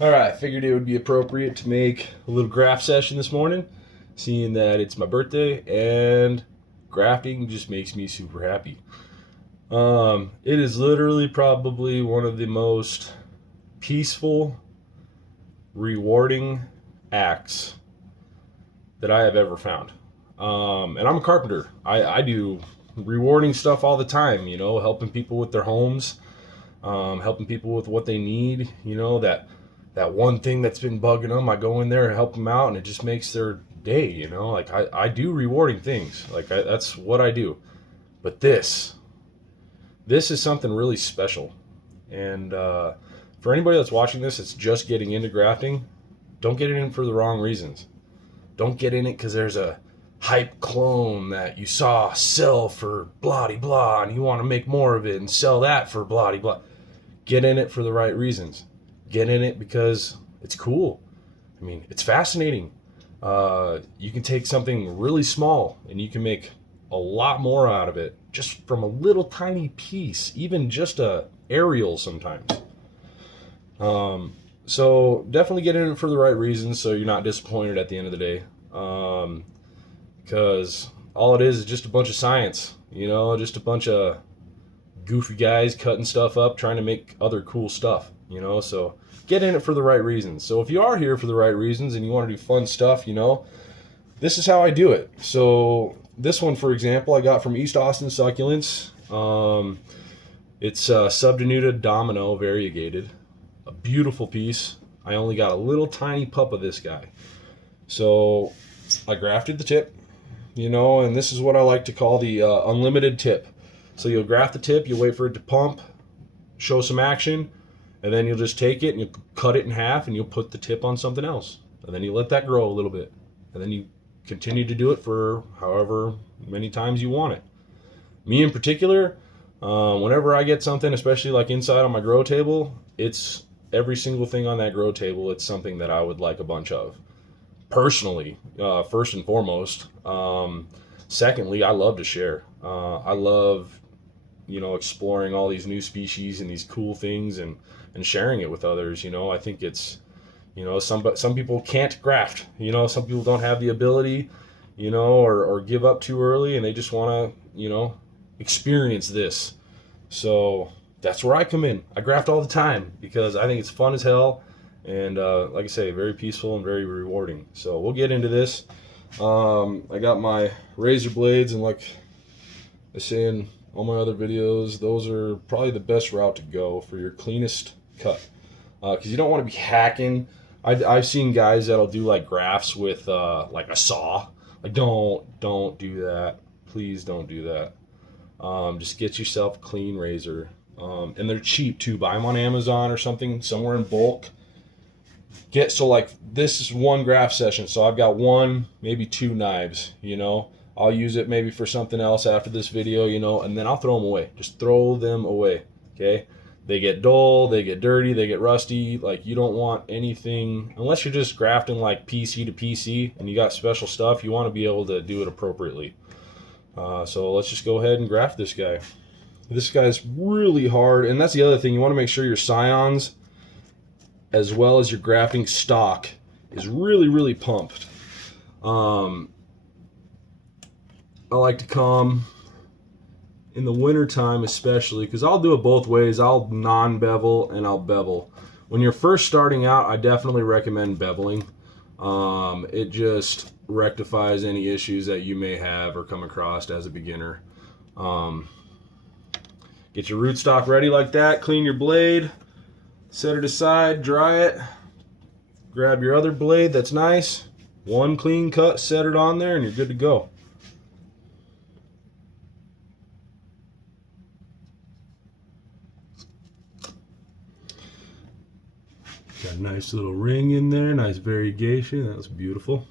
All right, figured it would be appropriate to make a little graft session this morning, seeing that it's my birthday and grafting just makes me super happy. It is literally probably one of the most peaceful, rewarding acts that I have ever found. And I'm a carpenter. I do rewarding stuff all the time, helping people with their homes, helping people with what they need, that one thing that's been bugging them. I go in there and help them out, and it just makes their day, like I do rewarding things. That's what I do. But this is something really special. And for anybody that's watching this, it's just getting into grafting, don't get it in for the wrong reasons. Don't get in it because there's a hype clone that you saw sell for blah blah, and you want to make more of it and sell that for blah blah. Get in it for the right reasons. Get in it because it's cool. I mean, it's fascinating. You can take something really small and you can make a lot more out of it just from a little tiny piece, even just a aerial sometimes. So definitely get in it for the right reasons so you're not disappointed at the end of the day. Because all it is just a bunch of science, just a bunch of goofy guys cutting stuff up, trying to make other cool stuff, so get in it for the right reasons. So if you are here for the right reasons and you want to do fun stuff, this is how I do it. So this one, for example, I got from East Austin Succulents. It's subdenuta domino variegated, a beautiful piece. I only got a little tiny pup of this guy. So I grafted the tip, and this is what I like to call the unlimited tip. So you'll graft the tip, you'll wait for it to pump, show some action, and then you'll just take it and you'll cut it in half and you'll put the tip on something else. And then you let that grow a little bit. And then you continue to do it for however many times you want it. Me in particular, whenever I get something, especially like inside on my grow table, it's every single thing on that grow table, it's something that I would like a bunch of. Personally, first and foremost. Secondly, I love to share. I love, exploring all these new species and these cool things and sharing it with others. I think it's, some people can't graft. Some people don't have the ability, or give up too early, and they just want to, experience this. So that's where I come in. I graft all the time because I think it's fun as hell. And like I say, very peaceful and very rewarding. So we'll get into this. I got my razor blades, and like I say in all my other videos, those are probably the best route to go for your cleanest cut. Because you don't want to be hacking. I've seen guys that'll do like grafts with like a saw. Like don't do that. Please don't do that. Just get yourself a clean razor. And they're cheap too. Buy them on Amazon or something, somewhere in bulk. So like this is one graft session, so I've got one, maybe two knives. I'll use it maybe for something else after this video, and then I'll throw them away. Just throw them away. Okay, they get dull, they get dirty, they get rusty. Like, you don't want anything, unless you're just grafting like PC to PC and you got special stuff, you want to be able to do it appropriately. So let's just go ahead and graft this guy. This guy's really hard, and that's the other thing. You want to make sure your scions, as well as your grafting stock, is really, really pumped. I like to come in the winter time, especially, because I'll do it both ways. I'll non-bevel and I'll bevel. When you're first starting out, I definitely recommend beveling. It just rectifies any issues that you may have or come across as a beginner. Get your rootstock ready like that. Clean your blade. Set it aside, dry it. Grab your other blade that's nice. One clean cut, set it on there, and you're good to go. Got a nice little ring in there, nice variegation. That was beautiful.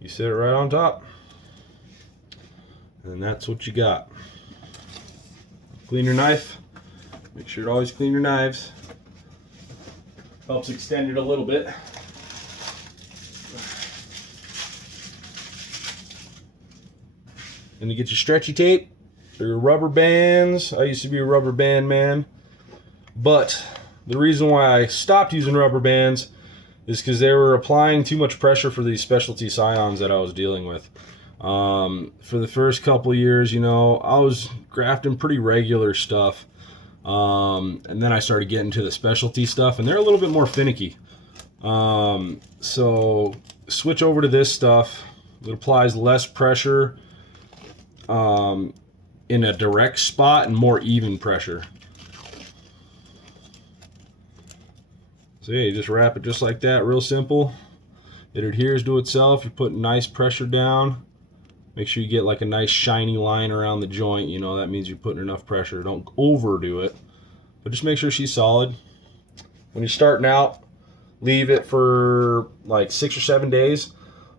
You set it right on top. And that's what you got. Clean your knife. Make sure to always clean your knives. Helps extend it a little bit. And you get your stretchy tape or your rubber bands. I used to be a rubber band man, but the reason why I stopped using rubber bands is because they were applying too much pressure for these specialty scions that I was dealing with. For the first couple years, you know, I was grafting pretty regular stuff. And then I started getting to the specialty stuff, and they're a little bit more finicky. So switch over to this stuff. It applies less pressure in a direct spot and more even pressure. So yeah, you just wrap it just like that, real simple. It adheres to itself. You put nice pressure down. Make sure you get like a nice shiny line around the joint. You know, that means you're putting enough pressure. Don't overdo it, but just make sure she's solid. When you're starting out, leave it for like 6 or 7 days,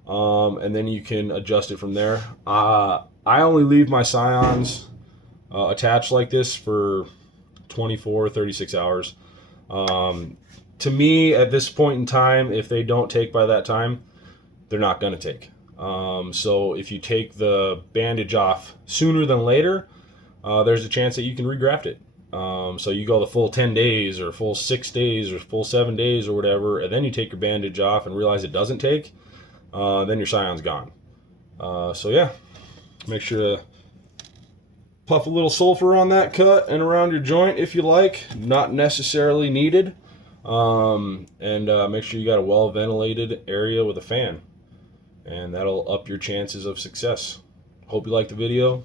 and then you can adjust it from there. I only leave my scions attached like this for 24, 36 hours. To me, at this point in time, if they don't take by that time, they're not going to take. So if you take the bandage off sooner than later, there's a chance that you can regraft it. So you go the full 10 days or full 6 days or full 7 days or whatever, and then you take your bandage off and realize it doesn't take, then your scion's gone. So yeah, make sure to puff a little sulfur on that cut and around your joint if you like, not necessarily needed. And make sure you got a well ventilated area with a fan, and that'll up your chances of success. Hope you liked the video.